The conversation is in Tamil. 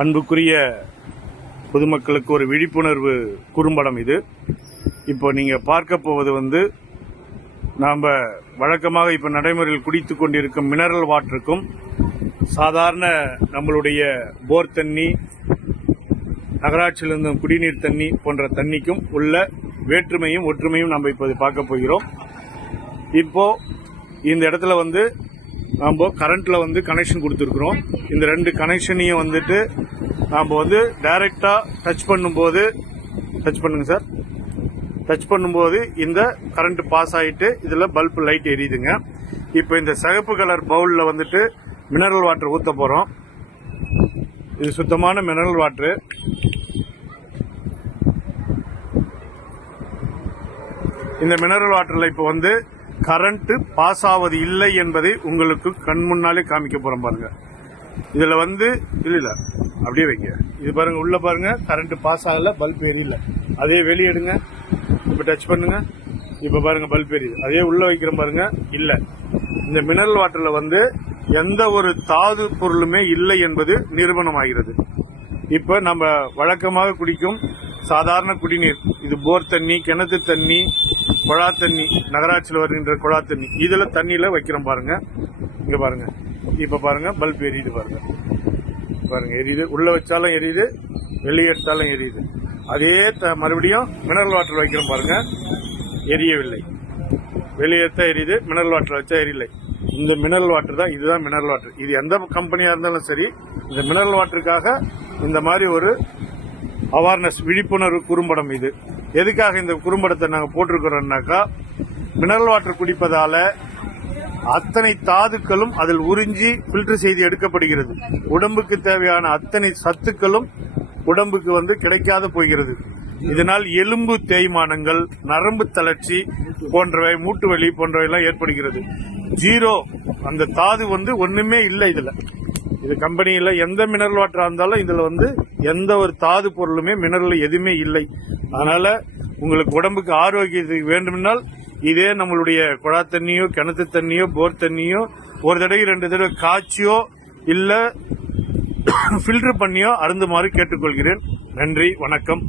அன்புக்குரிய பொதுமக்களுக்கு ஒரு விழிப்புணர்வு குறும்படம் இது. இப்போ நீங்கள் பார்க்க போவது நாம் வழக்கமாக இப்போ நடைமுறையில் குடித்து கொண்டிருக்கும் மினரல் வாட்டருக்கும் சாதாரண நம்மளுடைய போர் தண்ணி, நகராட்சியிலிருந்து குடிநீர் தண்ணி போன்ற தண்ணிக்கும் உள்ள வேற்றுமையும் ஒற்றுமையும் நம்ம இப்போது பார்க்க போகிறோம். இப்போ இந்த இடத்துல நம்ம கரண்ட்ல கனெக்ஷன் கொடுத்துருக்குறோம். இந்த ரெண்டு கனெக்ஷனையும் நாம் டைரக்டா டச் பண்ணும்போது இந்த கரண்ட் பாஸ் ஆயிட்டு இதுல பல்ப் லைட் எரியுதுங்க. இப்போ இந்த சிகப்பு கலர் பவுல்ல மினரல் வாட்டர் ஊத்த போறோம். இது சுத்தமான மினரல் வாட்டர். இந்த மினரல் வாட்டர்ல இப்போ கரண்ட் பாஸ் ஆவது இல்லை என்பதை உங்களுக்கு கண் முன்னாலே காமிக்க போறோம் பாருங்க. இதுல இல்ல அப்படியே வைங்க. இது பாருங்க, உள்ள பாருங்க, கரண்ட் பாஸ் ஆகல, பல்ப் எரியல. அதே வெளியே எடுங்க, இப்ப டச் பண்ணுங்க, இப்ப பாருங்க பல்ப் எரியுது. அதே உள்ள வைக்கிற பாருங்க, இல்ல. இந்த மினரல் வாட்டர்ல எந்த ஒரு தாது பொருளுமே இல்லை என்பது நிரூபணம் ஆகிறது. இப்ப நம்ம வழக்கமாக குடிக்கும் சாதாரண குடிநீர், இது போர் தண்ணி, கிணத்து தண்ணி, குழா தண்ணி, நகராட்சியில் வருகின்ற குழா தண்ணி, இதுல தண்ணியில வைக்கிறோம் பாருங்க. இங்க பாருங்க, இப்ப பாருங்க பல்ப் எரியுது பாருங்க. பாருங்க எரியுது, உள்ள வச்சாலும் எரியுது, வெளியே எடுத்தாலும் எரியுது. அதே மறுபடியும் மினரல் வாட்டர் வைக்கிறோம் பாருங்க, எரியவில்லை. வெளியேற்ற எரியுது, மினரல் வாட்டர் வச்சா எரியலை. இந்த மினரல் வாட்டர் தான், இதுதான் மினரல் வாட்டர். இது எந்த கம்பெனியா இருந்தாலும் சரி, இந்த மினரல் வாட்டருக்காக இந்த மாதிரி ஒரு அவேர்னஸ், விழிப்புணர்வு குறும்படம். இது எதுக்காக இந்த குறும்படத்தை நாங்கள் போட்டிருக்கிறோம்னாக்கா, மினரல் வாட்டர் குடிப்பதால அத்தனை தாதுக்களும் அதில் உறிஞ்சி பில்டர் செய்து எடுக்கப்படுகிறது. உடம்புக்கு தேவையான அத்தனை சத்துக்களும் உடம்புக்கு கிடைக்காத போகிறது. இதனால் எலும்பு தேய்மானங்கள், நரம்பு தளர்ச்சி போன்றவை, மூட்டு வலி போன்றவை எல்லாம் ஏற்படுகிறது. ஜீரோ, அந்த தாது ஒண்ணுமே இல்லை இதுல. இது கம்பெனியில எந்த மினரல் வாட்டரா இருந்தாலும் இதுல எந்த ஒரு தாது பொருளுமே மினரல் எதுவுமே இல்லை. அதனால உங்களுக்கு உடம்புக்கு ஆரோக்கியத்துக்கு வேண்டுமென்றால் இதே நம்மளுடைய குழா தண்ணியோ, கிணத்து தண்ணியோ, போர் தண்ணியோ ஒரு தடவை 2 தடவை காய்ச்சியோ இல்ல ஃபில்டர் பண்ணியோ அருந்துமாறு கேட்டுக்கொள்கிறேன். நன்றி, வணக்கம்.